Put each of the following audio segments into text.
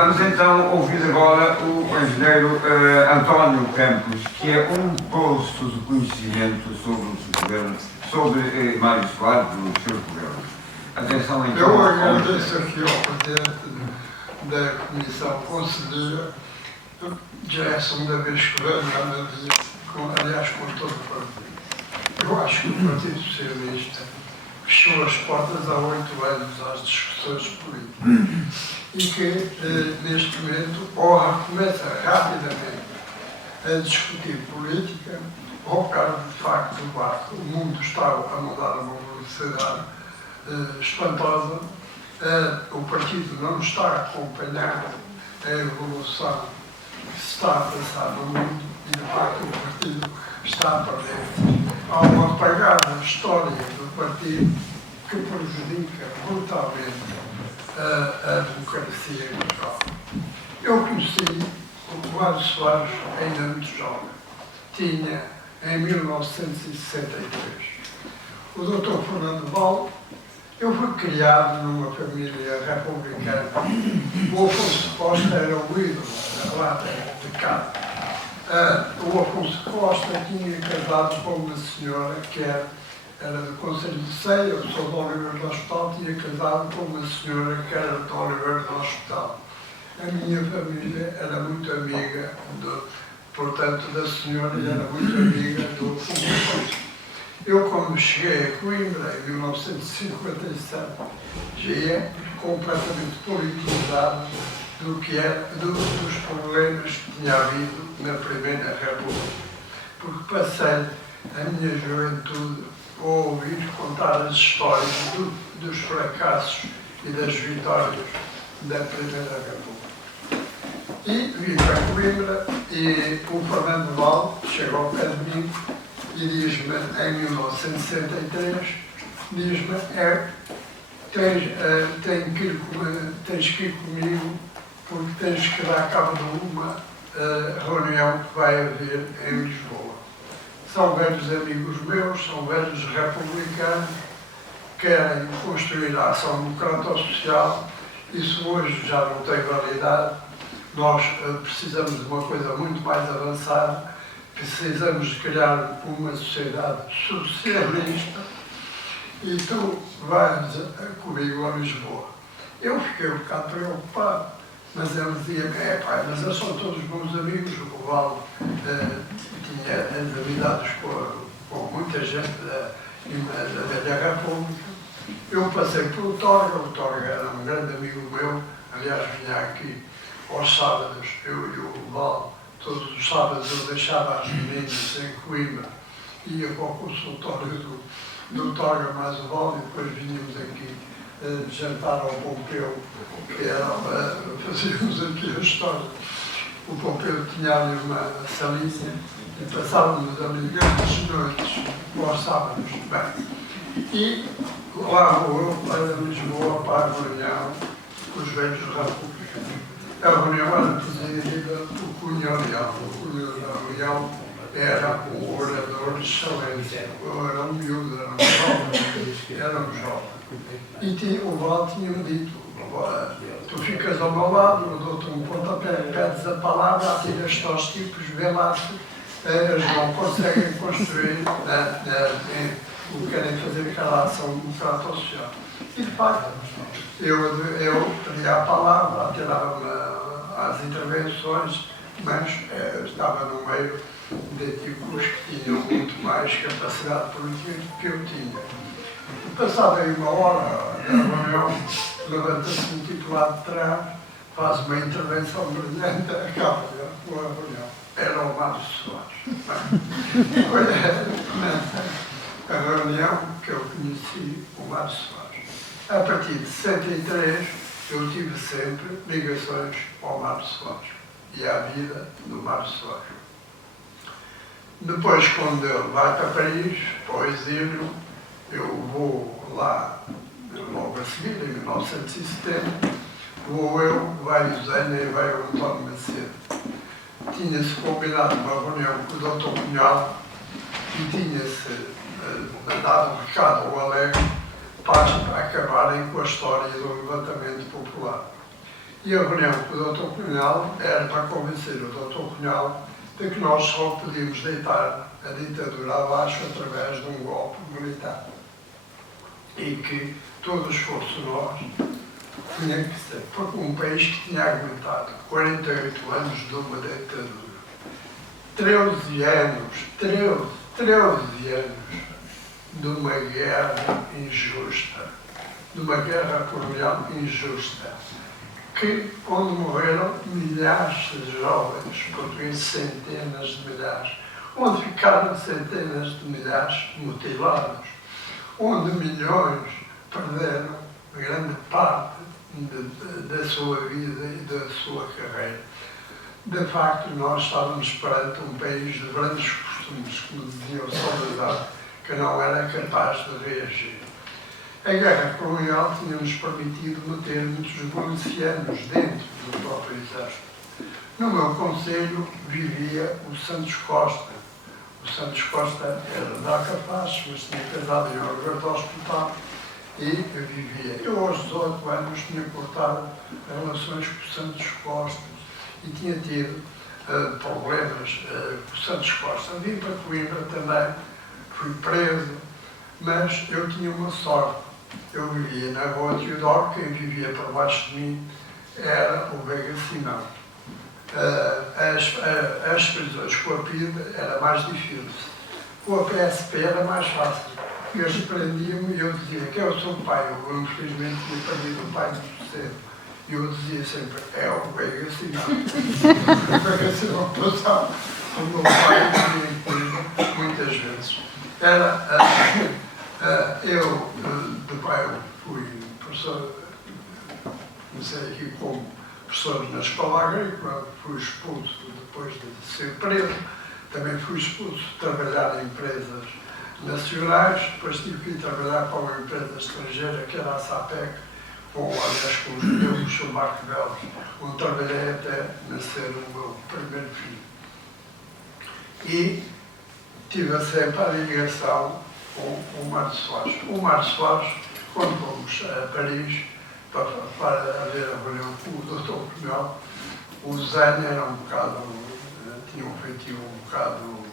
Vamos então ouvir agora o engenheiro António Campos, que é um posto de conhecimento sobre Mário Soares, do seu governo. Atenção então. Eu agradeço aqui ao Presidente da Comissão Conselheira, já é a segunda vez que venho, aliás, com todo o partido. Eu acho que o Partido Socialista fechou as portas há 8 anos às discussões políticas e que, neste momento, ou recomeça rapidamente a discutir política, ou, caso de facto o mundo está a mudar a uma velocidade espantosa, o partido não está a acompanhar a evolução que se está a passar no mundo e, de facto, o partido está a perder. Há uma apagada história do partido que prejudica brutalmente a democracia em Portugal. Eu conheci o Mário Soares ainda muito jovem. Tinha, em 1963. O Dr. Fernando Val, eu fui criado numa família republicana. O Afonso Costa era o ídolo lá de cá. O Afonso Costa tinha casado com uma senhora que era do Conselho de Ceia, eu sou de Oliveira do Hospital, tinha casado com uma senhora que era de Oliveira do Hospital. A minha família era muito amiga, portanto, da senhora e era muito amiga do Afonso Costa. Eu, quando cheguei a Coimbra, em 1957, já ia completamente politizado do que era, dos problemas que tinha havido na Primeira República. Porque passei a minha juventude a ouvir contar as histórias dos fracassos e das vitórias da Primeira República. E vim para Coimbra e o Fernando Val chega ao pé de mim e diz-me, em 1963, diz-me, tens que ir comigo porque tens que dar cabo de uma reunião que vai haver em Lisboa. São velhos amigos meus, são velhos republicanos, querem construir a ação democrata-social. Isso hoje já não tem validade. Nós precisamos de uma coisa muito mais avançada. Precisamos de criar uma sociedade socialista e tu vais comigo a Lisboa. Eu fiquei um bocado preocupado, mas ele dizia-me, mas eles são todos bons amigos, o Val tinha amizades com muita gente da Velha República. Eu passei pelo Torga, o Torga era um grande amigo meu, aliás vinha aqui aos sábados, eu e o Val. Todos os sábados eu deixava as meninas em Coimbra, ia para o consultório do Torga mais o Val e depois vinhamos aqui jantar ao Pompeu, que era, fazíamos aqui a história. O Pompeu tinha ali uma salinha e passávamos ali grandes noites aos sábados. Bem, e lá vou eu para Lisboa para a reunião com os velhos republicanos. A reunião era presidida por Cunha Leal. O Cunha Leal era um orador excelente. Eu era um miúdo, era um jovem. E o Val tinha-me dito, tu ficas ao meu lado, eu dou-te um pontapé, pedes a palavra, atiras-te aos tipos, vê lá se eles não conseguem construir o que querem fazer aquela ação democrata-social. E de facto, eu pedia a palavra, atirava-me às intervenções, mas estava no meio de tipos que tinham muito mais capacidade política do que eu tinha. E passada aí uma hora da reunião, levanta-se um tipo lá de trás, faz uma intervenção brilhante, acaba com a reunião. Era o Mário Soares. Foi a reunião que eu conheci o Mário Soares. A partir de 63, eu tive sempre ligações ao Mário Soares e à vida do Mário Soares. Depois, quando ele vai para Paris, para o exílio, eu vou lá, logo a seguir, em 1970, vou eu, vai o Zénia e vai o António Macedo. Tinha-se combinado uma reunião com o Dr. Cunhal e tinha-se dado um recado ao Alegre para acabarem com a história do levantamento popular. E a reunião com o Dr. Cunhal era para convencer o Dr. Cunhal de que nós só podíamos deitar a ditadura abaixo através de um golpe militar. E que todo o esforço nosso tinha que ser, porque um país que tinha aguentado 48 anos de uma ditadura, 13 anos de uma guerra injusta, de uma guerra colonial injusta, onde morreram milhares de jovens portugueses, centenas de milhares, onde ficaram centenas de milhares mutilados, onde milhões perderam grande parte da sua vida e da sua carreira. De facto, nós estávamos perante um país de grandes costumes, como dizia o Salazar, que não era capaz de reagir. A guerra colonial tinha-nos permitido meter muitos milicianos dentro do próprio exército. No meu concelho vivia o Santos Costa. O Santos Costa era da Capaz, mas tinha casado em Oliveira do Hospital e vivia. Eu, aos 18 anos, tinha cortado relações com o Santos Costa e tinha tido problemas com o Santos Costa. Vim para Coimbra também, fui preso, mas eu tinha uma sorte. Eu vivia na Rua Teodoro, quem vivia por baixo de mim era o Veiga Simão. As prisões com a PIDE era mais difícil. Com a PSP era mais fácil. Eles prendiam-me e eu dizia que eu sou o pai. Eu, infelizmente, tinha perdido o pai muito cedo. E eu dizia sempre, é o Veiga Simão. O Veiga Simão passava o meu pai dizia muitas vezes. Eu, depois, fui professor, comecei aqui como professor na escola agrícola, fui expulso depois de ser preso, também fui expulso de trabalhar em empresas nacionais, depois tive que ir trabalhar para uma empresa estrangeira, que era a SAPEC, aliás, com os meus Sr. Marco Belos, onde trabalhei até nascer o meu primeiro filho. E tive sempre a ligação com o Mário Soares. O Mário Soares, quando fomos a Paris para haver a reunião com o Dr. Cunhal, o Zânio era um bocado, tinha um feitio um bocado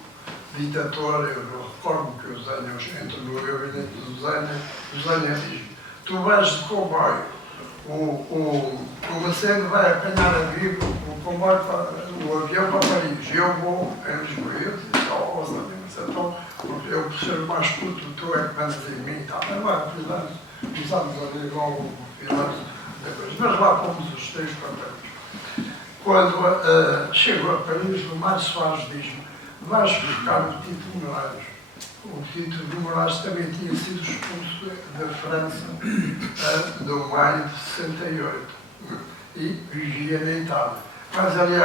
ditator. Eu não recordo que o Zânio entrou no gabinete do Zânio diz: tu vais de comboio, o Macedo vai apanhar a vivo o comboio, o avião para Paris, eu vou em Lisboa. Eu disse: ó, Zânio, então, eu, por ser o mais puto, tu é que mandas em mim e tal. Mas lá, começámos a ver igual o freelance depois. Mas lá fomos os três para Paris. Quando chego a Paris, o Mário Soares diz-me: vais buscar o Tito Moraes. O Tito de Moraes também tinha sido expulso da França no maio de 68 e vivia na Itália. Mas ali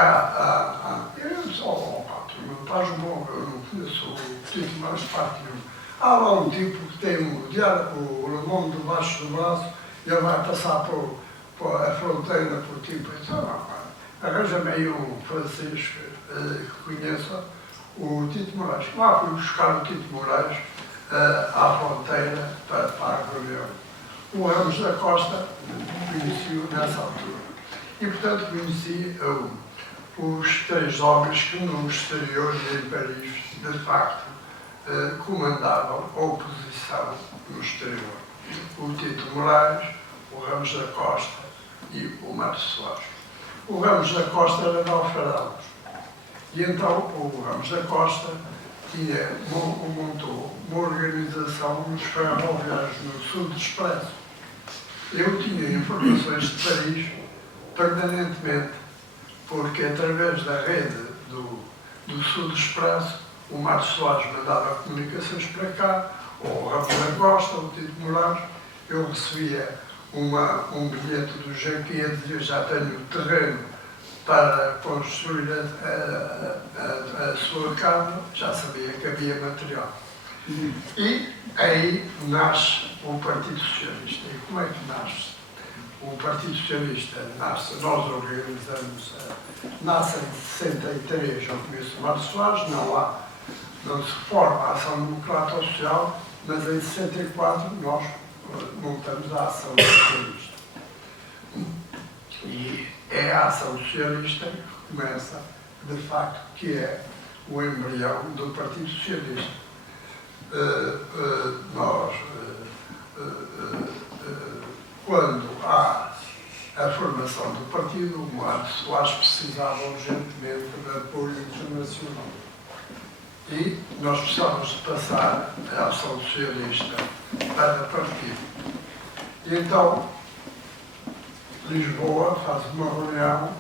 eu disse: oh, pá, tu não estás bom, eu não conheço o Tito Moraes de parte nenhuma. Há lá um tipo que tem o Le Monde debaixo do braço e ele vai passar por a fronteira por tipo. Eu disse: não, arranja-me aí um francês que conheça o Tito Moraes. Lá fui buscar o Tito Moraes à fronteira para a reunião. O Ramos da Costa conheci-o nessa altura. E, portanto, conheci os três homens que no exterior e em Paris, de facto, comandavam a oposição no exterior. O Tito Moraes, o Ramos da Costa e o Mário Soares. O Ramos da Costa era de Alfarados. E então o Ramos da Costa montou uma organização nos ferroviários no Sul do Expresso. Eu tinha informações de Paris permanentemente, porque através da rede do Sul do Expresso, o Mário Soares mandava comunicações para cá, ou o Ramos da Costa, ou o Tito Moraes. Eu recebia um bilhete do GQ a dizer: já tenho terreno para construir a sua casa, já sabia que havia material. E aí nasce o Partido Socialista. E como é que nasce? O Partido Socialista nasce, nós organizamos, nasce em 63, eu conheço o Mário Soares, não se forma a Ação Democrata Social, mas em 64 nós montamos a Ação Socialista. E é a ação socialista que começa, de facto, que é o embrião do Partido Socialista. Quando há a formação do partido, o Mário Soares precisava urgentemente de apoio internacional. E nós precisávamos de passar a ação socialista para partido. E então, Lisboa faz uma reunião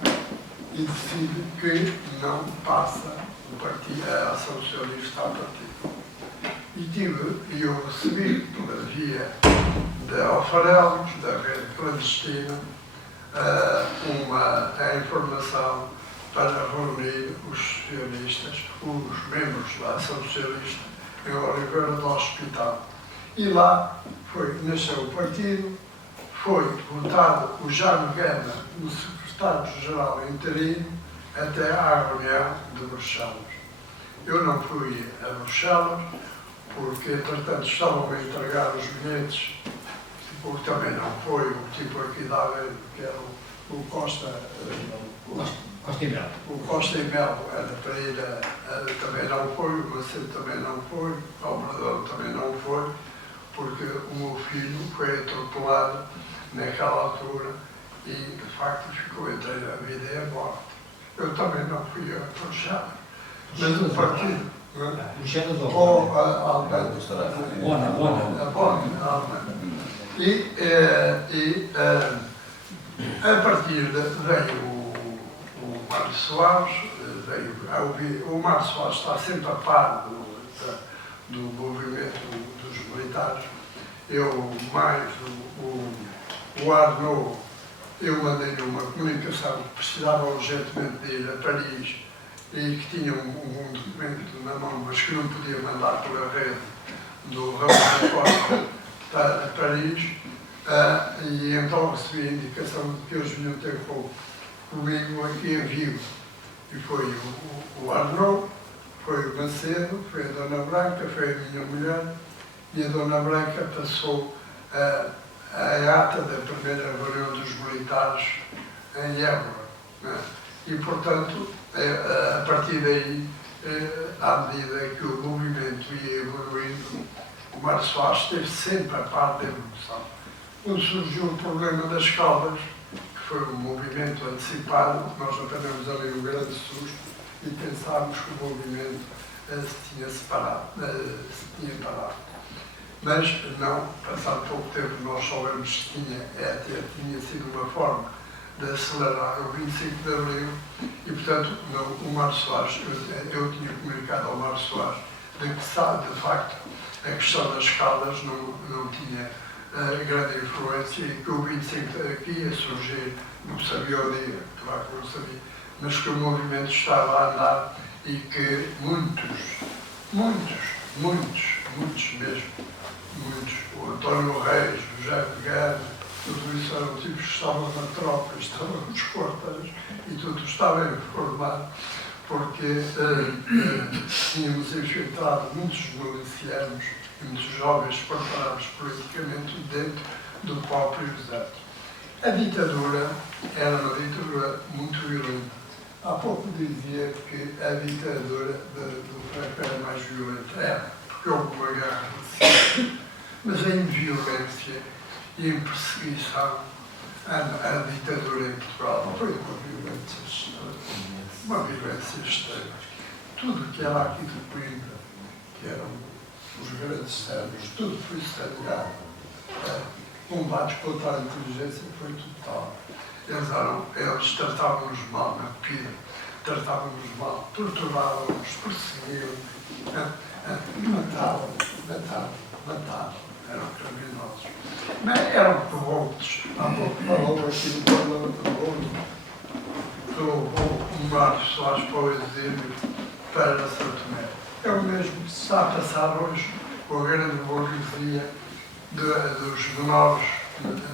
e decide que não passa a ação socialista a partido. E eu recebi, pela via de Alfarelos, da rede clandestina, a informação para reunir os socialistas, os membros da ação socialista, em Oliveira do Hospital. E lá nasceu o partido, foi votado o Jaime Guerra, o secretário-geral interino, até à reunião de Bruxelas. Eu não fui a Bruxelas, porque, entretanto, estavam a entregar os bilhetes, o que também não foi o tipo aqui da Aveiro, que era o Costa Costa e Melo. O Costa e Melo era para ir, também não foi, o Macedo também não foi, o Obrador também não foi, porque o meu filho foi atropelado naquela altura e, de facto, ficou entre a vida e a morte. Eu também não fui a Bruxelas, mas o partido. Bruxelas ou a Alemanha. Bona. A Alemanha. E a partir veio o Mário Soares, o Mário Soares está sempre a par do movimento dos militares. Eu, mais o Arnaud, eu mandei-lhe uma comunicação que precisava urgentemente de ir a Paris e que tinha um documento na mão, mas que não podia mandar pela rede do Ramon Costa para Paris. E então recebi a indicação de que eles vinham ter comigo aqui em Vigo. E foi o Arnaud, foi o Macedo, foi a Dona Branca, foi a minha mulher, e a Dona Branca passou a ata da primeira reunião dos militares em Évora. Né? E, portanto, a partir daí, à medida que o movimento ia evoluindo, o Mário Soares esteve sempre a par da evolução. Quando surgiu o problema das Caldas, que foi um movimento antecipado, nós apanhamos ali um grande susto e pensámos que o movimento se tinha parado. Mas não, passado pouco tempo, nós soubemos que tinha sido uma forma de acelerar o 25 de Abril e, portanto, o Mário Soares, eu tinha comunicado ao Mário Soares de que, de facto, a questão das Caldas não tinha grande influência e que o 25 aqui ia surgir, não sabia o dia, claro que não sabia, mas que o movimento estava a andar e que muitos mesmo, o António Reis, o José Guerra, tudo isso eram tipos que estavam na tropa, estavam nos quartéis e tudo estava informado porque tínhamos infiltrado muitos milicianos e muitos jovens preparados politicamente dentro do próprio exército. A ditadura era uma ditadura muito violenta. Há pouco dizia que a ditadura do Franco era mais violenta. Era, porque houve uma guerra civil. Mas em violência e em perseguição, a ditadura em Portugal foi uma violência extrema. Tudo que era aqui de Coimbra, que eram os grandes cérebros, tudo foi estragado. Combates contra a inteligência foi total. Eles tratavam-nos mal na vida, tratavam-nos mal, torturavam-nos, perseguiam, matavam, eram criminosos. Mas eram corruptos. Há pouco falou aqui no Parlamento do o Mário Soares para o exílio para São Tomé. É o mesmo que se está a passar hoje com a grande burguesia dos menores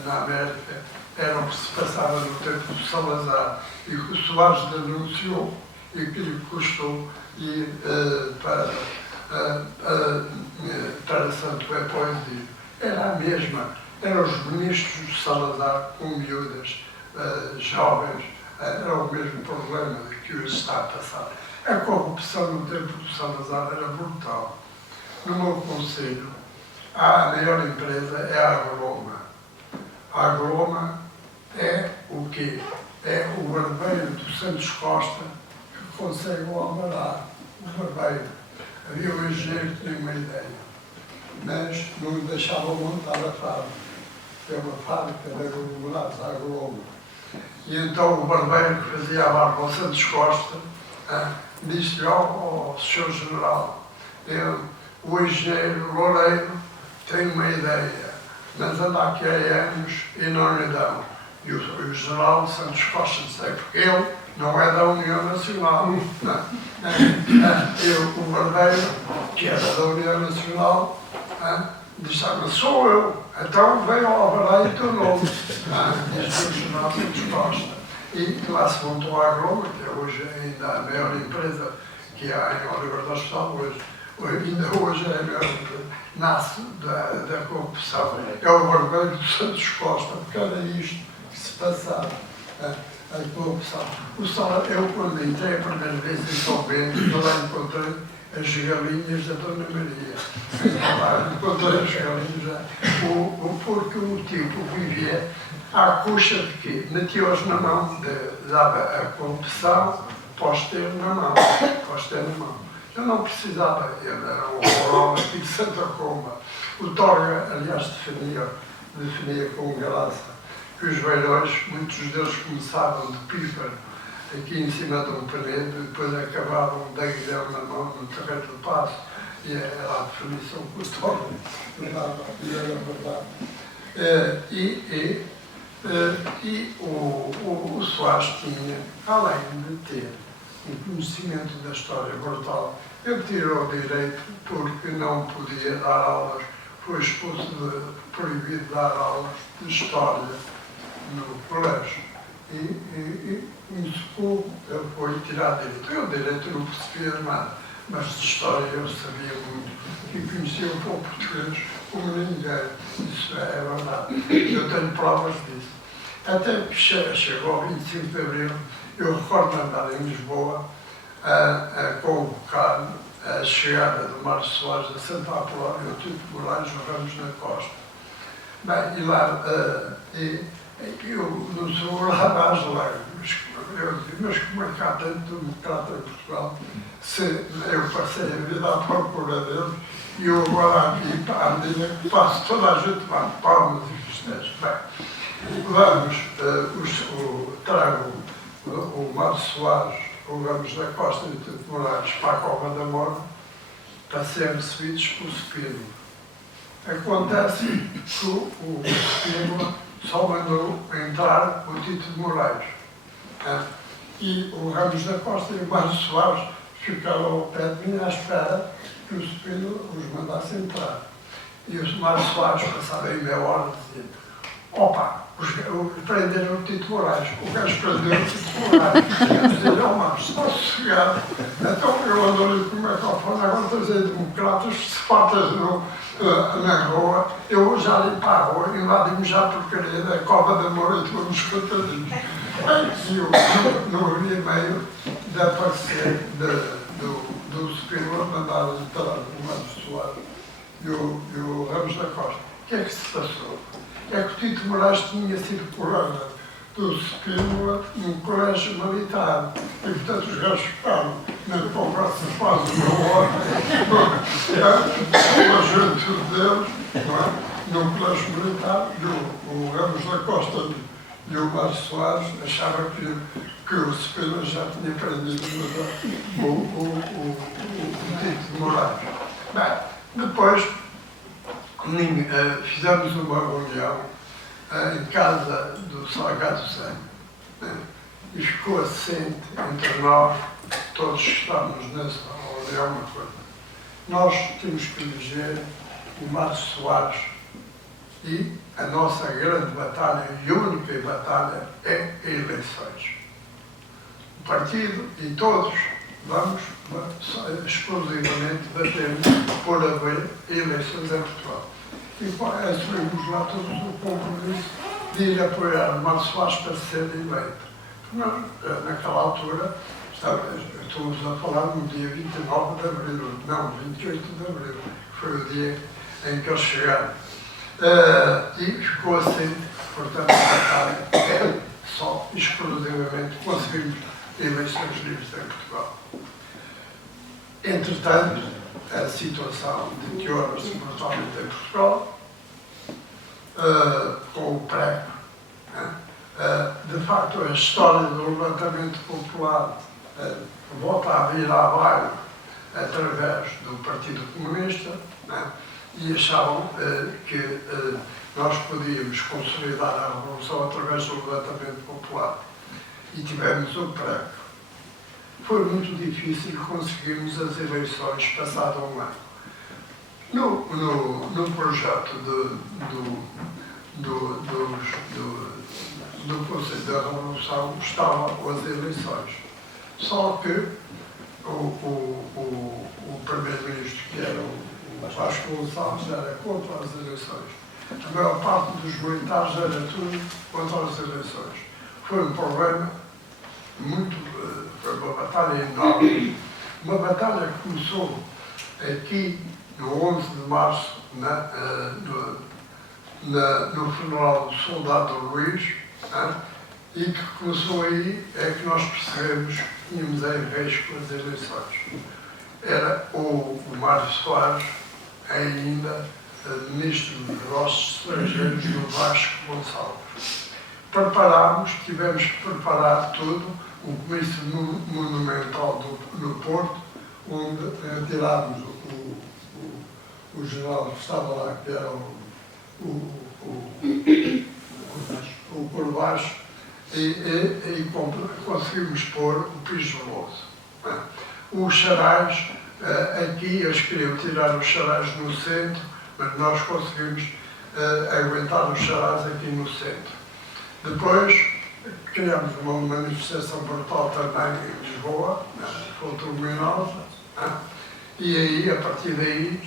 na América. Era o que se passava no tempo do Salazar e que o Soares denunciou e que lhe custou ir para Santo Tomé para o exílio. Era a mesma. Eram os ministros de Salazar com miúdas jovens, era o mesmo problema que hoje está a passar. A corrupção no tempo do Salazar era brutal. No meu concelho, a maior empresa é a Agroma. A Agroma é o quê? É o barbeiro do Santos Costa que consegue o alvará, o barbeiro. Havia um engenheiro que tinha uma ideia, mas não me deixava montar a fábrica. É uma fábrica de aglomerados, a Agroma. E então o barbeiro que fazia a barba ao Santos Costa disse ao Sr. General, o engenheiro Loureiro tem uma ideia, mas anda aqui há anos e não lhe dão. E o general Santos Costa disse, porque ele não é da União Nacional. O barbeiro, que era da União Nacional, disse, mas sou eu. Então veio ao alvará e tornou. Diz o general Santos Costa. E lá se montou a Agroma, que é hoje ainda a maior empresa que há em Oliveira do Hospital, ainda hoje é a maior empresa, nasce da corrupção. É o barbeiro do Santos Costa, porque era isto que se passava, a corrupção. Eu, quando entrei a primeira vez em São Bento, lá encontrei as galinhas da Dona Maria. Lá encontrei as galinhas, porque o tipo vivia à custa de quê? Metia-os na mão, dava a corrupção para os ter na mão. Eu não precisava, ele era um horror aqui de Santa Comba. O Torga, aliás, definia com graça que os velhões, muitos deles começavam de pífaro aqui em cima de um penedo e depois acabavam de aguilhão na mão no terreno do passo. E era a definição que o Torga dava, e era verdade. E o Soares tinha, além de ter um conhecimento da história brutal, ele tirou o direito porque não podia dar aulas, foi expulso proibido de dar aulas de história no colégio. E ele foi tirar direito. Eu direito não percebia nada, mas de história eu sabia muito e conhecia um pouco português como ninguém. Isso é verdade. Eu tenho provas disso. Até que chegou ao 25 de Abril, eu recordo andar em Lisboa a convocar a chegada do Mário Soares a Santa Apolónia, o Tito Moraes, o Ramos da Costa. Bem, e lá, eu não sou lá mais largo, eu digo, mas como é que há tanto democrata em Portugal, se eu passei a vida à procura deles, e eu agora aqui, à medida que passo, toda a gente vai palmas e festejos. Bem, vamos, trago o Mário Soares, o Ramos da Costa e o Tito Moraes para a Cova da Moura para serem recebidos pelo Spínola. Acontece que o Spínola só mandou entrar o Tito de Moraes. E o Ramos da Costa e o Mário Soares ficaram ao pé de mim à espera que o Spínola os mandasse entrar. E o Mário Soares, passava aí meia hora, dizia: opa, prenderam o Tito Moraes. O gajo prendeu o Tito Moraes. Eu dizia: ó, Mário, está sossegado. Então eu ando-lhe com o microfone, agora estás aí democratas, se partas na rua, eu já li para a rua, invadimos já a porcaria da Cova da Moura e todos os coitadinhos. E eu, no e-mail de aparecer do Spínola, mandaram entrar o Mário Soares e o Ramos da Costa. O que é que se passou? É que o Tito Moraes tinha sido colega do Spínola num colégio militar. E, portanto, os gajos ficaram na conversa quase uma hora, com a juventude deles, num colégio militar, e o Ramos da Costa e o Mário Soares achavam que o Spínola já tinha prendido o Tito Moraes. Bem, depois fizemos uma reunião em casa do Salgado Zé, e ficou assente entre nós, todos que estávamos nessa reunião, uma coisa. Nós temos que eleger o Mário Soares e a nossa grande batalha e única batalha é eleições. O partido e todos vamos exclusivamente bater por haver eleições em Portugal. E assumimos lá todos o compromisso de ir apoiar o Mário Soares para ser eleito. Nós, naquela altura, estamos a falar no dia 29 de abril, não, 28 de abril, que foi o dia em que eles chegaram. E ficou assim, portanto, a batalha só exclusivamente conseguimos eleições livres em Portugal. Entretanto, a situação deteriora-se brutalmente em Portugal, com o prego. De facto, a história do levantamento popular volta a vir à baila através do Partido Comunista, e achavam que nós podíamos consolidar a Revolução através do levantamento popular. E tivemos o prego. Foi muito difícil conseguirmos as eleições passado um ano. No projeto do Conselho da Revolução estavam as eleições. Só que o primeiro-ministro, que era o Vasco Gonçalves, era contra as eleições. A maior parte dos militares era tudo contra as eleições. Foi um problema foi uma batalha enorme. Uma batalha que começou aqui no 11 de março, no funeral do soldado Luís, e que começou aí é que nós percebemos que tínhamos em risco as eleições. Era o Mário Soares, ainda ministro dos Negócios Estrangeiros, do Vasco Gonçalves. Tivemos que preparar tudo, um comício monumental no Porto, onde tirámos o general que estava lá, que era o Corbaixo, e conseguimos pôr o piso veloso. Os charais, aqui eles queriam tirar os charais no centro, mas nós conseguimos aguentar os charais aqui no centro. Depois criamos uma manifestação brutal também em Lisboa, contra o luminosa, e aí, a partir daí,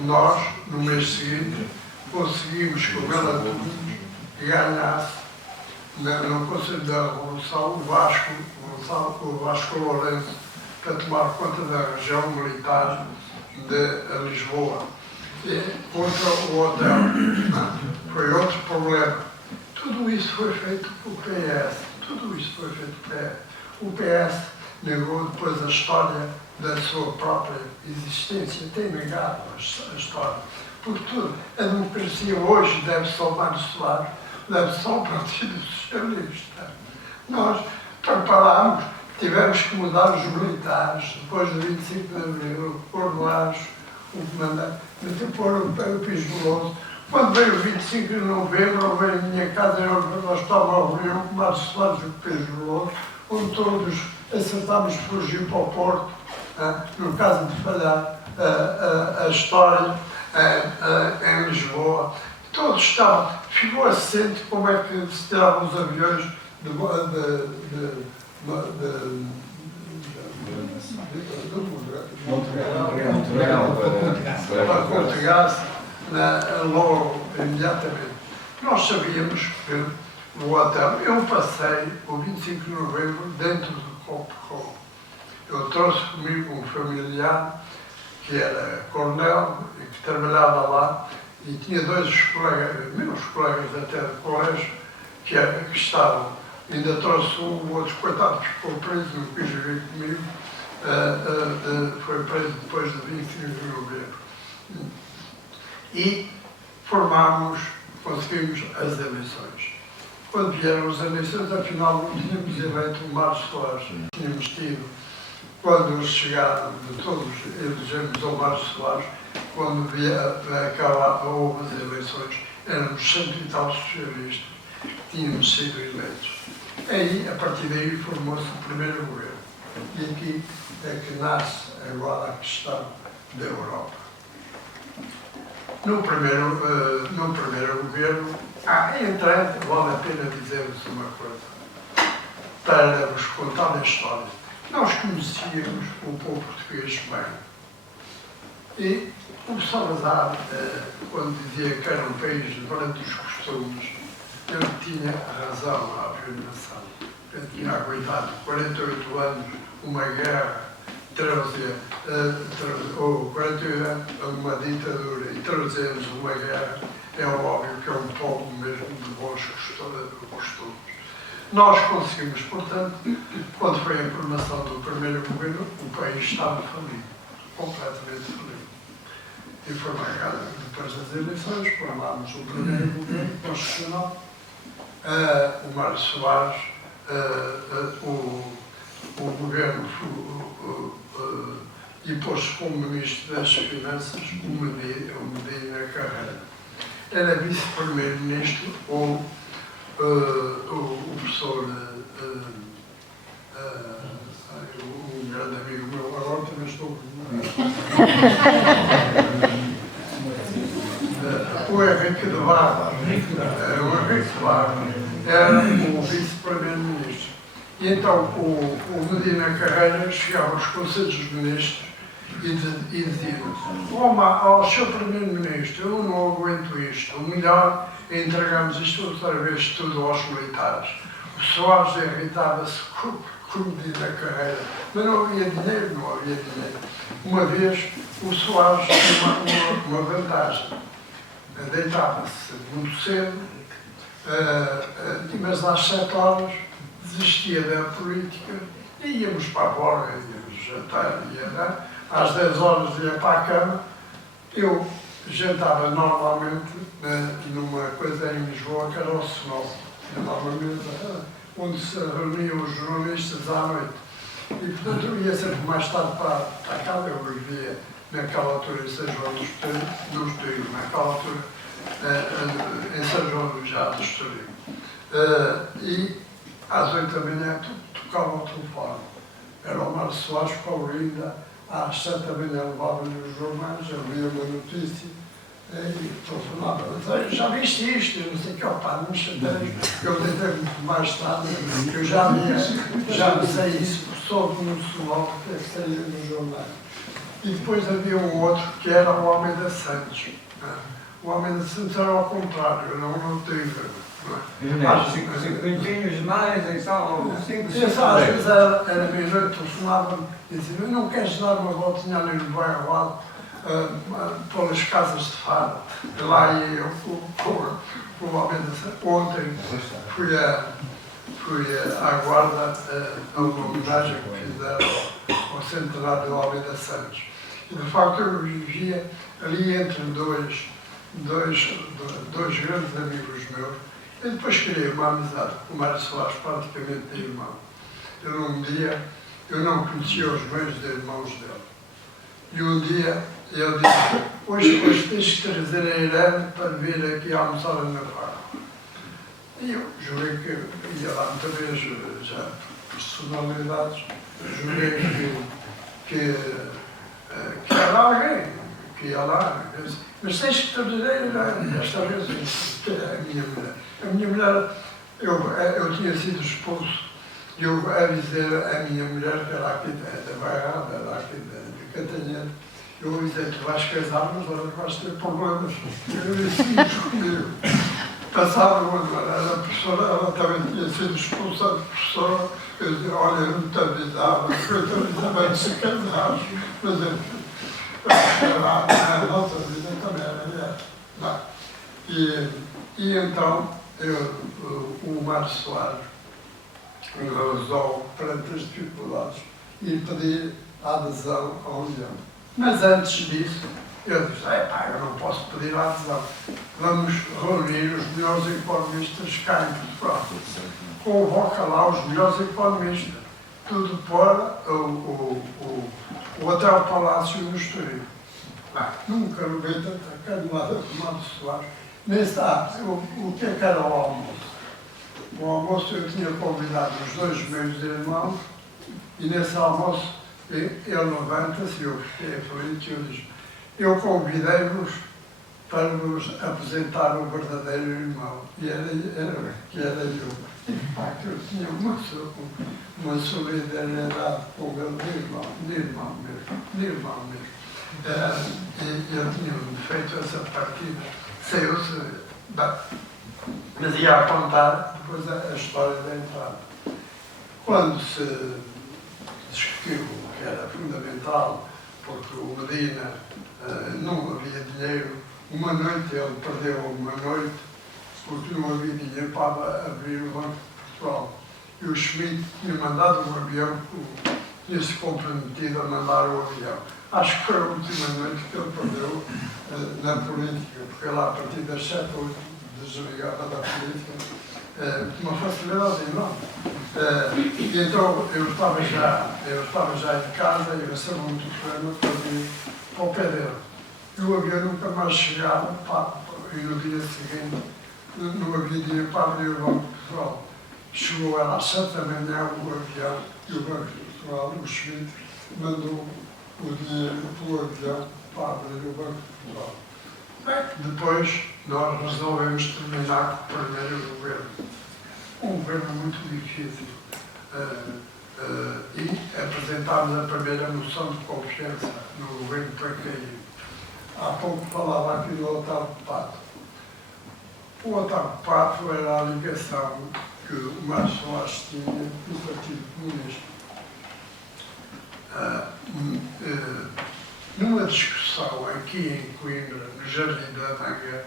nós, no mês seguinte, conseguimos que o Bela Tunes ganhasse no Conselho da Revolução o Vasco Lourenço para tomar conta da região militar de Lisboa. E contra o hotel, foi outro problema. Tudo isso foi feito pelo PS. Tudo isso foi feito pelo PS. O PS negou depois a história da sua própria existência, tem negado a história. Porque tudo, a democracia hoje deve-se ao Mário Soares, deve-se ao Partido Socialista. Nós preparámos, tivemos que mudar os militares, depois do 25 de abril, pôr lá o comandante, pôr o piso veloso. Quando veio o 25 de novembro, eu veio à minha casa e nós estávamos a reunião com o Mário Soares e o Pedro Veloso, onde todos acertámos fugir para o Porto, no caso de falhar a história em Lisboa. Todos estavam, ficou assente como é que se tiravam os aviões de logo imediatamente. Nós sabíamos que no hotel, eu passei o 25 de novembro dentro do Copo. Eu trouxe comigo um familiar que era coronel e que trabalhava lá, e tinha dois colegas, meus colegas até de colégio, que estavam. Ainda trouxe um, o outro coitado ficou preso, não quis vir comigo, foi preso depois de 25 de novembro. E conseguimos as eleições. Quando vieram as eleições, afinal não tínhamos eleito o Mário Soares. Tínhamos tido, quando eles chegaram, de todos elegemos ao Mário Soares, quando houve as eleições, éramos 100 e tal socialistas que tínhamos sido eleitos. Aí, a partir daí, formou-se o primeiro governo. E aqui é que nasce agora a questão da Europa. No primeiro governo, entrante, vale a pena dizer-vos uma coisa, para vos contar a história. Nós conhecíamos o povo português bem. E o Salazar, quando dizia que era um país perante os costumes, ele tinha razão à afirmação. Ele tinha aguentado 48 anos uma guerra, 48 anos uma ditadura e 13 anos uma guerra. É óbvio que é um povo mesmo de bons costumes. Nós conseguimos, portanto, quando foi a formação do primeiro governo, o país estava falido, completamente falido. E foi marcado, depois das eleições, formámos o primeiro governo constitucional, o Mário Soares, o governo e pôs como ministro das Finanças o Medina Carreira. Era vice-primeiro-ministro o professor, um grande amigo meu, agora também estou o Henrique de Barros, era o vice-primeiro-ministro. E então o Medina Carreira chegava aos Conselhos dos Ministros e dizia: ao Sr. Primeiro-Ministro, eu não aguento isto, o melhor é entregarmos isto outra vez tudo aos militares. O Soares irritava-se com Medina Carreira, mas não havia dinheiro. Uma vez o Soares tinha uma vantagem, deitava-se muito cedo, mas às 7 horas desistia da política e íamos para a borga, íamos jantar, às 10 horas ia para a cama. Eu jantava normalmente numa coisa em Lisboa que era o Senol, normalmente onde se reuniam os jornalistas à noite. E portanto eu ia sempre mais tarde para a casa. Eu vivia naquela altura em São João do Estoril, naquela altura em São João do Estoril. E às 8 da manhã tocava o telefone. Era o Mário Soares Paulinda. Às 7 da manhã levava-lhe os jornais, eu via uma notícia e telefonava: já viste isto? Eu não sei o que, não me chateias. Eu tentei muito mais tarde, eu já sei isso, soube no Solol que saía nos jornais. E depois havia um outro que era o Almeida Santos. O Almeida Santos era ao contrário, era um notível. 5 minutinhos mais e tal, 5 às vezes era meia-noite, telefonava-me e dizia: não queres dar uma voltinha ali no bairro lado, pelas casas de Faro? Lá ia eu com o Almeida Santos. Ontem fui à Guarda a uma homenagem que fizeram ao centenário do Almeida Santos. E de facto eu vivia ali entre dois grandes amigos meus. E depois criei uma amizade com o Mário Soares, praticamente de irmão. Eu não conhecia os meios de irmãos dele. E um dia ele disse: hoje tens que trazer a Irene para vir aqui almoçar na Barra. E eu jurei que ia lá muita vez, já personalidades, jurei que era alguém que ia lá. Mas tens que trazer a Irene, desta vez, que é a minha mulher. A minha mulher, eu tinha sido expulso, e eu avisei a minha mulher, que era aqui da Bairrada, era aqui de Cantanhede, eu avisei: tu vais casar, mas agora vais ter problemas. Eu disse comigo. Passava o ano, era a professora, ela também tinha sido expulsa de professora. Eu disse: olha, eu não te avisava, eu te avisava de se casar, mas enfim, a nossa vida também era essa. E então, o Mário Soares resolve, perante as dificuldades, e pedir a adesão à União. Mas antes disso, eu disse: eu não posso pedir a adesão. Vamos reunir os melhores economistas cá em Portugal. Convoca lá os melhores economistas. Tudo para o Hotel Palácio no Estoril. Nunca levei tanta canelada de Mário Soares. Nem sabe o que era o almoço. O almoço eu tinha convidado os 2 meus irmãos e nesse almoço ele levanta-se e eu fiquei aflito e eu disse: eu convidei-vos para vos apresentar o verdadeiro irmão. E era eu. E de facto eu tinha uma solidariedade com ele, de irmão mesmo. E ele tinha feito essa partida, saiu-se bem. Mas ia a contar depois a história da entrada. Quando se discutiu que era fundamental, porque o Medina não havia dinheiro, uma noite ele perdeu uma noite, porque não havia dinheiro para abrir o Banco de Portugal. E o Schmidt tinha mandado um avião, tinha-se comprometido a mandar o avião. Acho que foi a última noite que ele perdeu na política, porque lá a partir das 7 ou 8 desligava da política, uma facilidade enorme. E então eu estava já em casa e recebo um telefonema para vir para o pé dele. E o avião nunca mais chegava, e no dia seguinte não havia dinheiro para abrir o Banco de Portugal. Chegou ela às 7 da manhã o avião e o Banco de Portugal, o Schmidt, mandou o dinheiro pelo avião para abrir o Banco de Portugal. Bem, depois nós resolvemos terminar com o primeiro governo. Um governo muito difícil. E apresentámos a primeira moção de confiança no governo para cair. Há pouco falava aqui do Otávio Pato. O Otávio Pato era a ligação que o Márcio Soares tinha no Partido Comunista. Numa discussão aqui em Coimbra, no Jardim da Manga,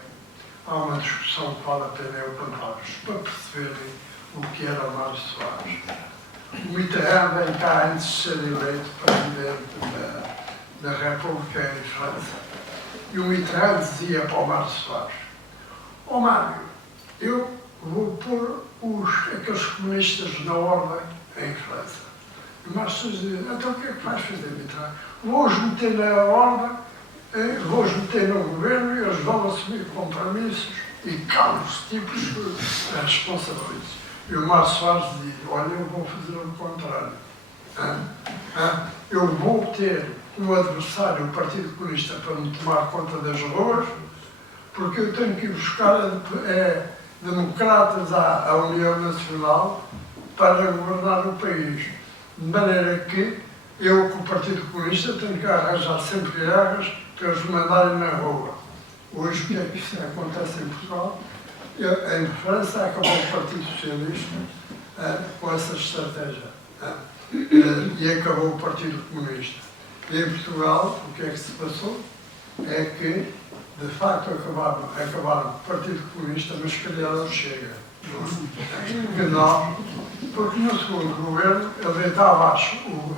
há uma discussão que vale a pena eu contar-vos, para perceberem o que era o Márcio Soares. O Mitterrand vem cá antes de ser eleito presidente da República em França. E o Mitterrand dizia para o Márcio Soares: ó Mário, eu vou pôr aqueles comunistas na ordem em França. E o Márcio Soares dizia: então o que é que vais fazer, Mitterrand? Vou-os meter na ordem, vou-os meter no governo e eles vão assumir compromissos e calos tipos responsabilidades. E o Márcio Soares dizia: olha, eu vou fazer o contrário. Eu vou ter um adversário, o Partido Comunista, para me tomar conta das ruas, porque eu tenho que ir buscar democratas à União Nacional para governar o país. De maneira que eu, com o Partido Comunista, tenho que arranjar sempre guerras para eles mandarem na rua. Hoje, o que é que isso acontece em Portugal? Em França, acabou o Partido Socialista com essa estratégia. E acabou o Partido Comunista. E em Portugal, o que é que se passou? É que, de facto, acabaram com o Partido Comunista, mas criaram Chega. Que nós, porque no segundo governo, ele deita abaixo o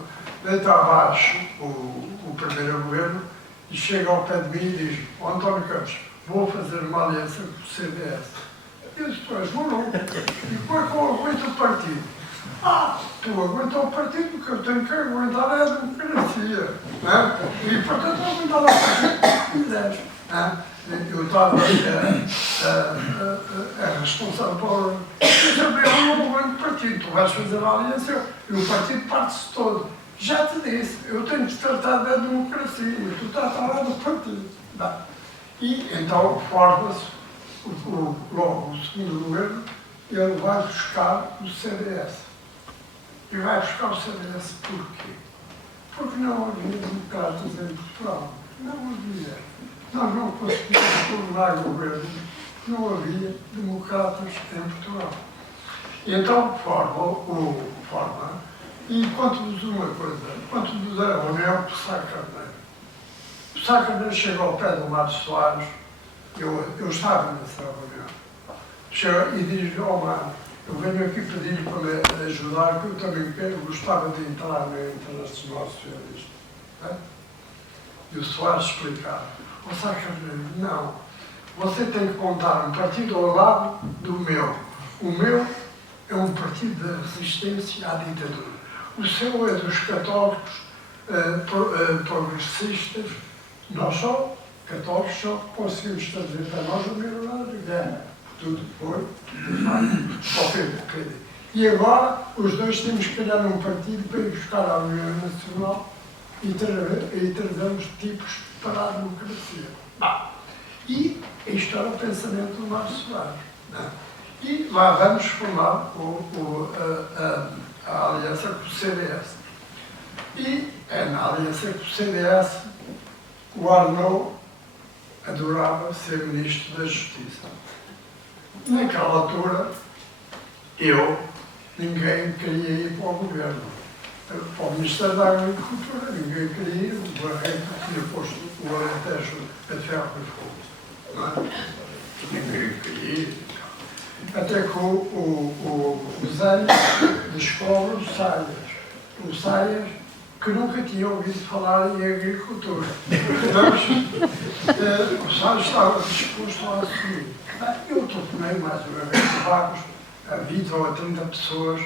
primeiro governo e chega ao pé de mim e diz: oh, António Campos, vou fazer uma aliança com o CDS. Eu disse: tu és maluco. E como é que eu aguento o partido? Tu aguentas o partido porque eu tenho que aguentar a democracia. E, portanto, eu aguentava o partido que quiseres. Eu estava responsável por... Eu não aguento o partido. Tu vais fazer a aliança e o partido parte-se todo. Já te disse, eu tenho que tratar da democracia e tu estás a falar do partido. E então forma-se logo o segundo governo e ele vai buscar o CDS. E vai buscar o CDS porquê? Porque não havia democratas em Portugal. Não havia. Nós não conseguimos tornar o governo, não havia democratas em Portugal. E então forma. E conto-vos uma coisa, conto-vos a reunião com o Sá Carneiro. O Sá Carneiro chega ao pé do Márcio Soares, eu estava nessa reunião, chega e diz: ó Mário, eu venho aqui pedir para me ajudar, que eu também gostava de entrar na Internacional Socialista. E o Soares explicava: ó Sá Carneiro, não, você tem que contar um partido ao lado do meu. O meu é um partido de resistência à ditadura. O seu é dos católicos progressistas. Nós só, católicos, só conseguimos trazer para nós a liberdade de guerra. Tudo foi, ok. E agora, os dois temos que criar um partido para ir buscar a União Nacional e trazemos tipos para a democracia. E isto era o pensamento do Márcio Soares. E lá vamos formar a aliança com o CDS. E é na aliança com o CDS O Arnaud adorava ser Ministro da Justiça. Naquela altura, ninguém queria ir para o governo. Para o Ministério da Agricultura, ninguém queria ir. O Barreto tinha posto o Alentejo a ferro e fogo. Não é? Ninguém queria ir. Até que o Zé descobre o Salles. O Salles, que nunca tinha ouvido falar em agricultura. Mas o Salles estava disposto a assumir. Eu telefonei mais uma vez de Vagos, a 20 ou a 30 pessoas,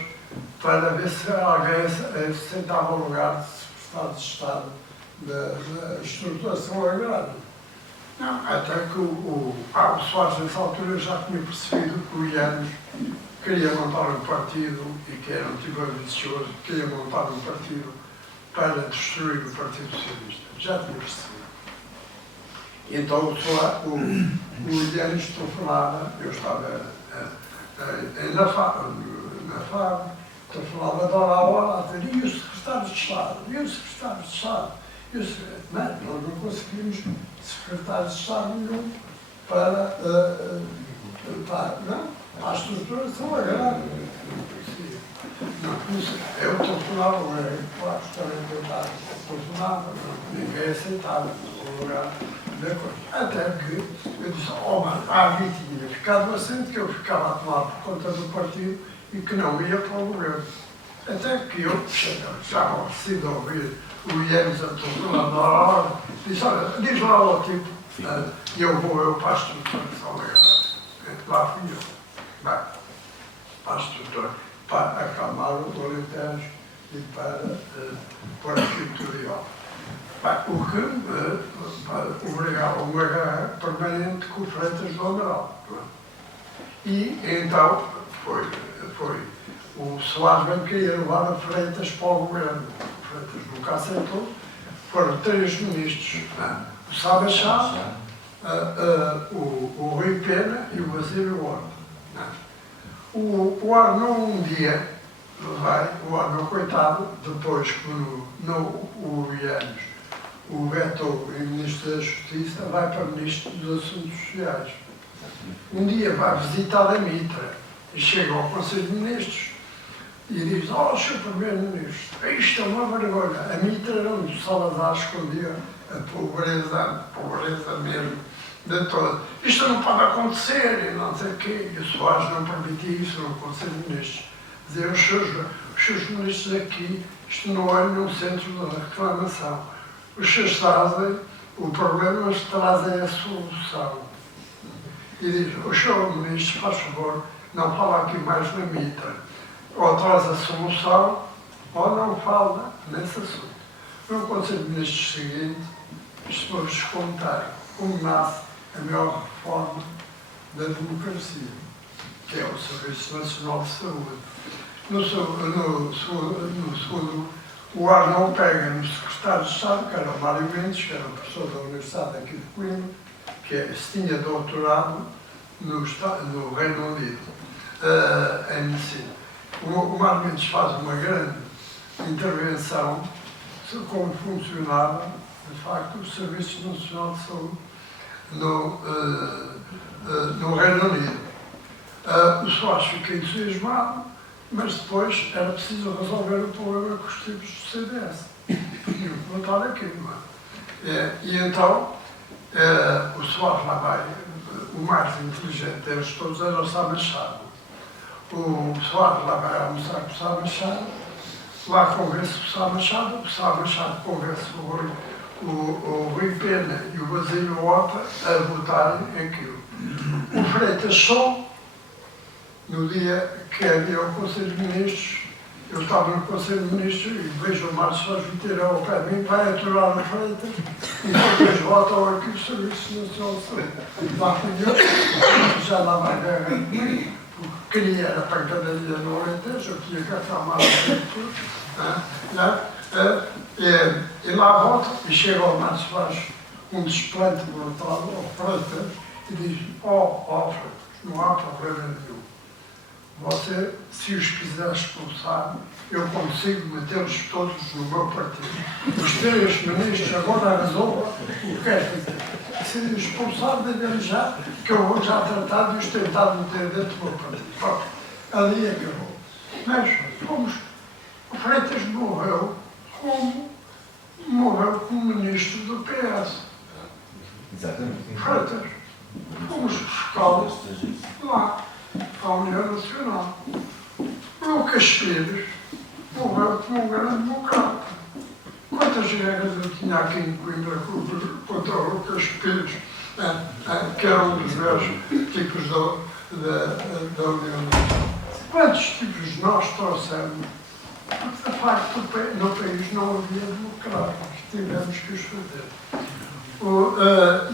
para ver se alguém se sentava ao lugar de secretário de Estado da estruturação agrária. Não, até que o Soares, nessa altura, já tinha percebido que o Ianes queria montar um partido e que era um tipo ambicioso, queria montar um partido para destruir o Partido Socialista. Já tinha percebido. Então o Ianes telefonava, eu estava na FAB, telefonava de hora a hora a dizer: e o secretário de Estado? E o secretário de Estado? Nós não conseguimos secretário de Estado nenhum para a estruturação agrária. Eu telefonava, claro, também telefonava, ninguém aceitava o lugar da coisa. Até que eu disse: mas a Ávila tinha ficado assente que eu ficava a tomar por conta do partido e que não ia para o governo. Até que eu, já aborrecido a ouvir o Ianes a telefonar na hora, disse: olha, diz lá ao tipo, e eu para a estruturação agrária. Lá fui eu. Bem, para a estrutura, para acalmar o Alentejo e para pôr aquilo tudo em ordem. O que obrigava a uma guerra permanente com o Freitas do Amaral. E então foi o Soares bem queria levar a Freitas para o governo. O Freitas nunca aceitou. Foram 3 ministros: o Sabachá, o Rui Pena e o Basílio Horta. O Arnaud um dia o Arnaud, coitado, depois que o Ianes o vetou em Ministro da Justiça, vai para Ministro dos Assuntos Sociais. Um dia vai visitar a Mitra e chega ao Conselho de Ministros e diz: Sr. Primeiro-Ministro, isto é uma vergonha. A Mitra era onde o Salazar escondia a pobreza mesmo de toda. Isto não pode acontecer, e não sei o quê. E o Soares não permitia isso no Conselho de Ministros. Dizer: os seus ministros aqui, isto não é nenhum centro de reclamação. Os senhores trazem o problema, mas trazem a solução. E diz: o senhor ministro, faz favor, não fala aqui mais na Mitra. Ou traz a solução, ou não fala nesse assunto. No Conselho de Ministros seguinte, isto vou-vos contar como nasce a maior reforma da democracia, que é o Serviço Nacional de Saúde. No segundo, o Arnaud pega no secretário de Estado, que era o Mário Mendes, que era professor da Universidade aqui de Coimbra, que tinha doutorado no Reino Unido, em medicina. O Mário Mendes faz uma grande intervenção sobre como funcionava, de facto, o Serviço Nacional de Saúde no Reino Unido. O Soares fica entusiasmado, mas depois era preciso resolver o problema com os tipos do CDS. Tinham que montar aquilo, não é? E então, o Soares lá vai, o mais inteligente deles todos era o Sá Machado. O Soares lá vai almoçar com o Sá Machado, lá convence o Sá Machado convence o Rui Pena e o Basílio Horta a votarem aquilo. O Freitas só, no dia que havia o Conselho de Ministros, eu estava no Conselho de Ministros e vejo o Márcio Soares Viteira ao pé de mim, vai aturar o Freitas e depois votam aqui o Serviço Nacional de Saúde. Lá fui eu, já lá vai guerra comigo, porque queria era pancadaria no Alentejo, eu tinha que acalmar tudo. E lá volta e chega ao Márcio Soares um desplante brutal ao Freitas e diz: Freitas, não há problema nenhum. Você, se os quiser expulsar, eu consigo metê-los todos no meu partido. Os 3 ministros agora resolvam o que é que se expulsar, devem já, que eu vou já tratar de os tentar meter dentro do meu partido. Pronto, ali acabou. Mas o Freitas morreu como ministro do PS. Exatamente. Freitas. Fomos buscá-lo lá, à União Nacional. Lucas Pires morreu como um grande democrata. Quantas guerras eu tinha aqui em Coimbra contra o Lucas Pires, que era um dos meus tipos da União Nacional. Quantos tipos nós trouxemos? Porque, de facto, no país não havia democratas. Tivemos que os fazer.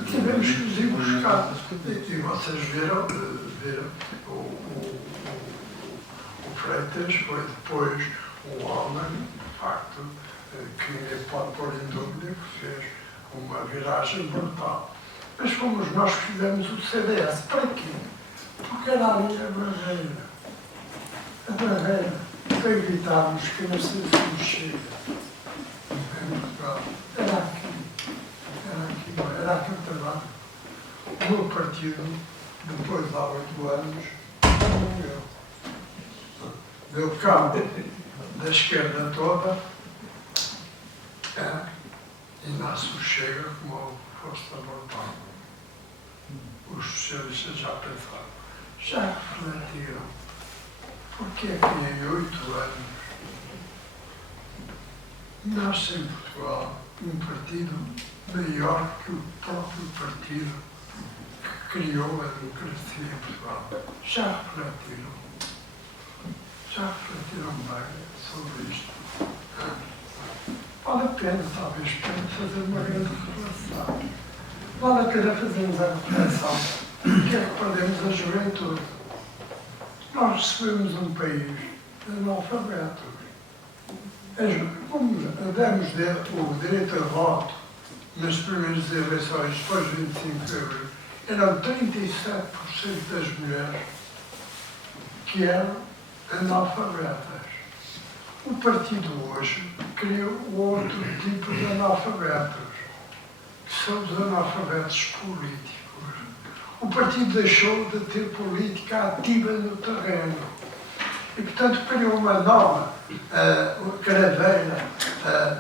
Tivemos que os ir buscar. E vocês viram o Freitas foi depois um homem, de facto, que ninguém pode pôr em dúvida, que fez uma viragem brutal. Mas fomos nós que fizemos o CDS. Para quê? Porque era ali a barreira. A barreira para evitarmos que nascesse um Chega em Portugal. Era aqui. Era aquele trabalho. O meu partido, depois de há 8 anos, morreu. Deu cabo da esquerda toda e nasce o Chega como força brutal. Os socialistas já pensaram, já refletiram, porque é que em 8 anos nasce em Portugal um partido maior que o próprio partido que criou a democracia em Portugal. Já refletiram bem sobre isto. Vale a pena, talvez, fazer uma grande reflexão. Vale a pena fazermos a reflexão que é que perdemos a juventude. Nós recebemos um país de analfabetos. Como demos o direito a voto nas primeiras eleições, depois de 25 de abril, eram 37% das mulheres que eram analfabetas. O partido hoje criou outro tipo de analfabetos, que são os analfabetos políticos. O partido deixou de ter política ativa no terreno e, portanto, criou uma nova craveira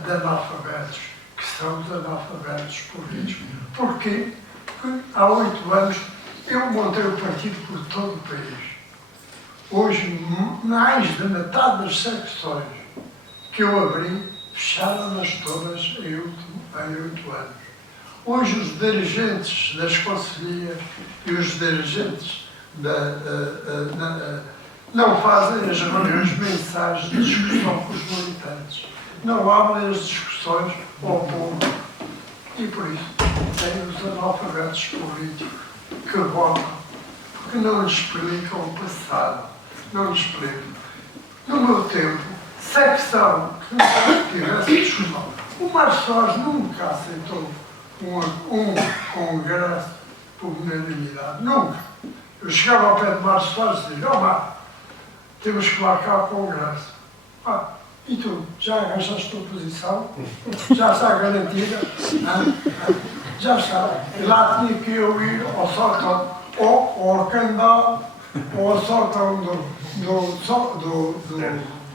de analfabetos, que são os analfabetos políticos. Porquê? Porque há 8 anos eu montei o partido por todo o país. Hoje, mais de metade das secções que eu abri, fecharam-nas todas em 8 anos. Hoje, os dirigentes das conselheiras e os dirigentes não fazem as reuniões mensais de discussão com os militantes. Não abrem as discussões ao povo. E por isso, tem os analfabetos políticos que votam, porque não lhes explicam o passado. Não lhes explicam. No meu tempo, secção que não tivesse discussão. O Mário Soares nunca aceitou um congresso por unanimidade. Nunca. Eu chegava ao pé de Mário Soares e dizia, Mário, temos que marcar o congresso. E tu, já arranjaste a tua posição? Já está garantida? Já está. E lá tinha que eu ir ao sótão, ou ao Candal, ou ao sótão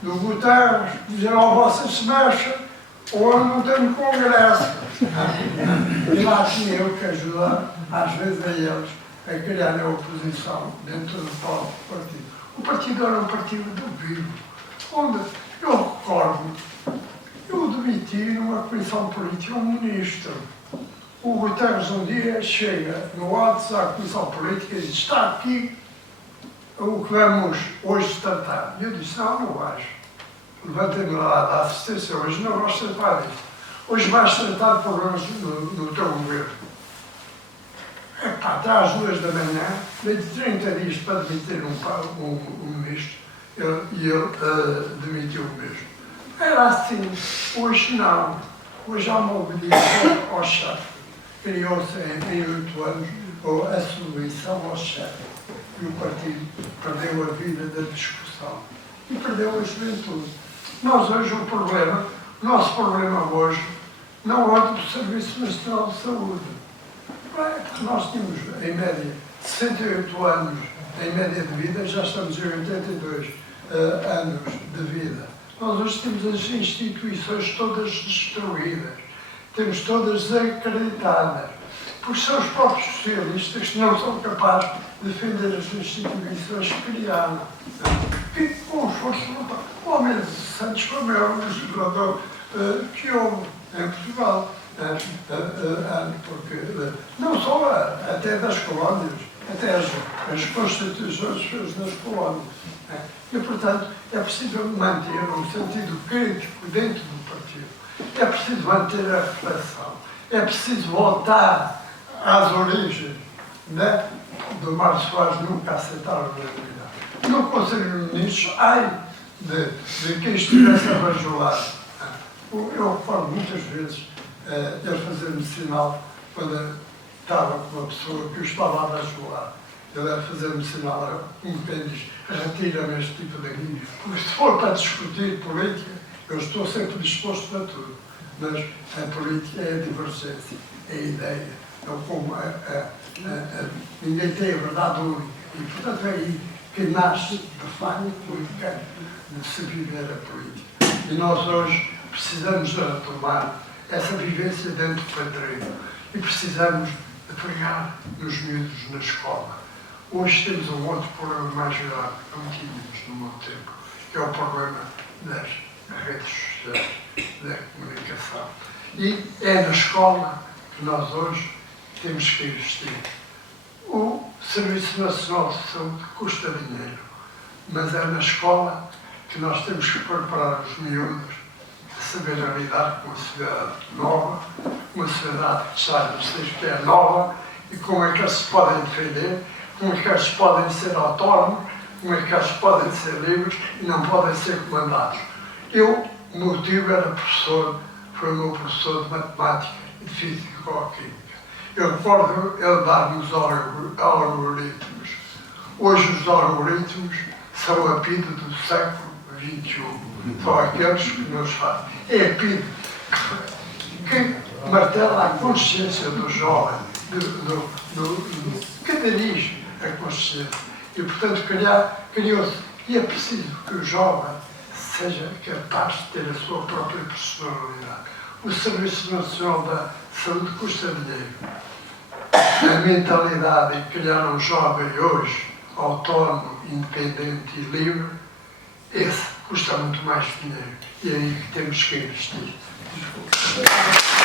do Guterres, dizer, vocês se mexem, ou eu não tenho congresso. E lá tinha eu que ajudar, às vezes, a eles a criarem a oposição dentro do próprio partido. O partido era um partido do vivo, onde eu recordo, eu demiti numa comissão política um ministro. O Guterres um dia chega no WhatsApp à comissão política e diz, está aqui o que vamos hoje tratar. E eu disse, não vais. Levantei-me lá da assistência, hoje não vais tratar disso. Hoje vais tratar de problemas no teu governo. Até às 2 da manhã, dei 30 dias para demitir um ministro, e ele demitiu o mesmo. Era assim. Hoje não. Hoje há uma obediência ao chefe. Criou-se em 8 anos a submissão ao chefe. e o partido perdeu a vida da discussão e perdeu a juventude. Nós hoje o nosso problema hoje não é do Serviço Nacional de Saúde. Nós tínhamos, em média, 68 anos em média de vida, já estamos em 82 anos de vida. Nós hoje temos as instituições todas destruídas, temos todas desacreditadas, porque são os próprios socialistas que não são capazes de defender as instituições que criaram. E com o esforço, o Almeida Santos foi o maior legislador que houve em Portugal. Porque não só até das colónias, até as constituições feitas nas colónias. E, portanto, é preciso manter um sentido crítico dentro do partido. É preciso manter a reflexão. É preciso voltar às origens, né? Do Mário Soares nunca aceitar a realidade. No Conselho de Ministros, ai de quem estivesse a bajular. Eu recordo muitas vezes ele fazer-me sinal quando estava com uma pessoa que eu estava a bajular. Ele a fazer-me sinal, um diz, retira-me este tipo de aqui. Porque se for para discutir política, eu estou sempre disposto a tudo. Mas a política é a divergência, é a ideia. Então, como ninguém tem a verdade única. E, portanto, é aí que nasce, de facto, de se viver a política. E nós hoje precisamos de retomar essa vivência dentro do padrinho. E precisamos de pegar nos miúdos na escola. Hoje temos um outro problema mais grave que não tínhamos no meu tempo, que é o problema das redes sociais, da comunicação. E é na escola que nós hoje temos que investir. O Serviço Nacional de Saúde custa dinheiro, mas é na escola que nós temos que preparar os miúdos a saber lidar com uma sociedade nova, uma sociedade que sai do que é nova, e como é que eles se podem defender, como é que eles podem ser autónomos, como é que eles podem ser livres e não podem ser comandados. Eu, o meu tio era professor, foi o meu professor de matemática e de físico-química. Eu recordo ele dar-nos algoritmos. Hoje os algoritmos são a PIDE do século XXI. São aqueles que nos fazem. É a PIDE que martela a consciência do jovem, que dirige a consciência. E, portanto, criou-se. E é preciso que o jovem seja capaz de ter a sua própria personalidade. O Serviço Nacional da Saúde custa dinheiro. A mentalidade de criar um jovem hoje, autónomo, independente e livre, esse custa muito mais dinheiro. E é aí que temos que investir. Desculpa.